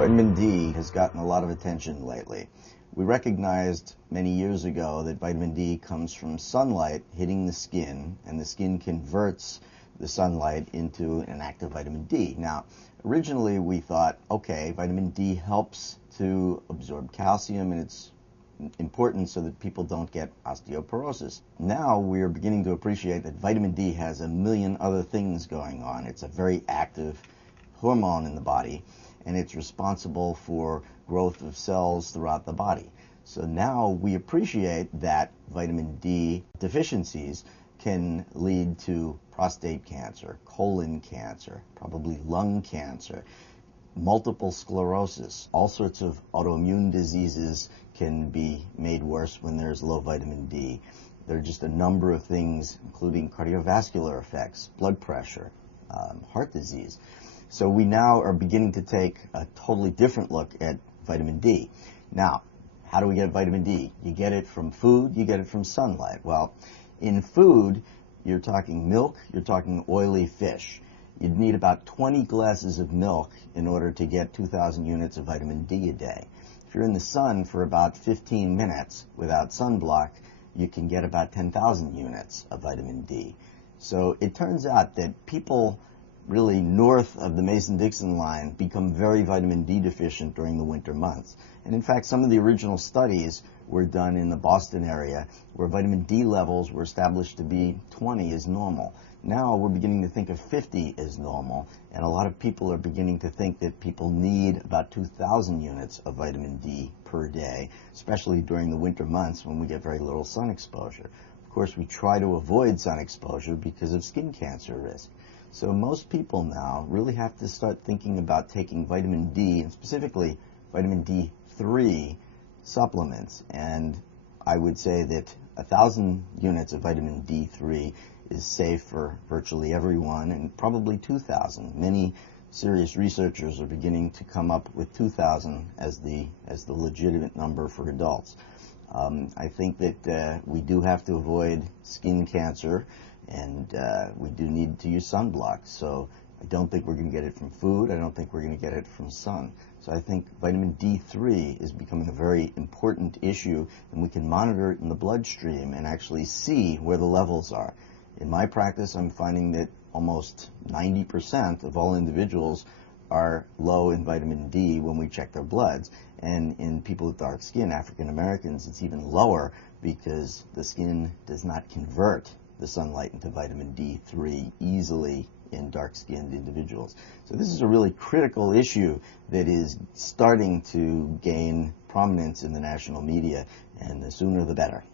Vitamin D has gotten a lot of attention lately. We recognized many years ago that vitamin D comes from sunlight hitting the skin, and the skin converts the sunlight into an active vitamin D. Now, originally we thought, okay, vitamin D helps to absorb calcium, and it's important so that people don't get osteoporosis. Now we are beginning to appreciate that vitamin D has a million other things going on. It's a very active hormone in the body, and it's responsible for growth of cells throughout the body. So now we appreciate that vitamin D deficiencies can lead to prostate cancer, colon cancer, probably lung cancer, multiple sclerosis. All sorts of autoimmune diseases can be made worse when there's low vitamin D. There are just a number of things, including cardiovascular effects, blood pressure, heart disease. So we now are beginning to take a totally different look at vitamin D. Now, how do we get vitamin D? You get it from food, you get it from sunlight. Well, in food, you're talking milk, you're talking oily fish. You'd need about 20 glasses of milk in order to get 2,000 units of vitamin D a day. If you're in the sun for about 15 minutes without sunblock, you can get about 10,000 units of vitamin D. So it turns out that people really north of the Mason-Dixon line become very vitamin D deficient during the winter months. And in fact, some of the original studies were done in the Boston area where vitamin D levels were established to be 20 as normal. Now we're beginning to think of 50 as normal, and a lot of people are beginning to think that people need about 2,000 units of vitamin D per day, especially during the winter months when we get very little sun exposure. Of course, we try to avoid sun exposure because of skin cancer risk. So most people now really have to start thinking about taking vitamin D, and specifically vitamin D3 supplements. And I would say that 1,000 units of vitamin D3 is safe for virtually everyone, and probably 2,000. Many serious researchers are beginning to come up with 2,000 as the legitimate number for adults. I think that we do have to avoid skin cancer, and we do need to use sunblock. So I don't think we're going to get it from food. I don't think we're going to get it from sun. So I think vitamin D3 is becoming a very important issue, and we can monitor it in the bloodstream and actually see where the levels are. In my practice, I'm finding that almost 90% of all individuals are low in vitamin D when we check their bloods. And in people with dark skin, African Americans, it's even lower because the skin does not convert the sunlight into vitamin D3 easily in dark-skinned individuals. So this is a really critical issue that is starting to gain prominence in the national media, and the sooner the better.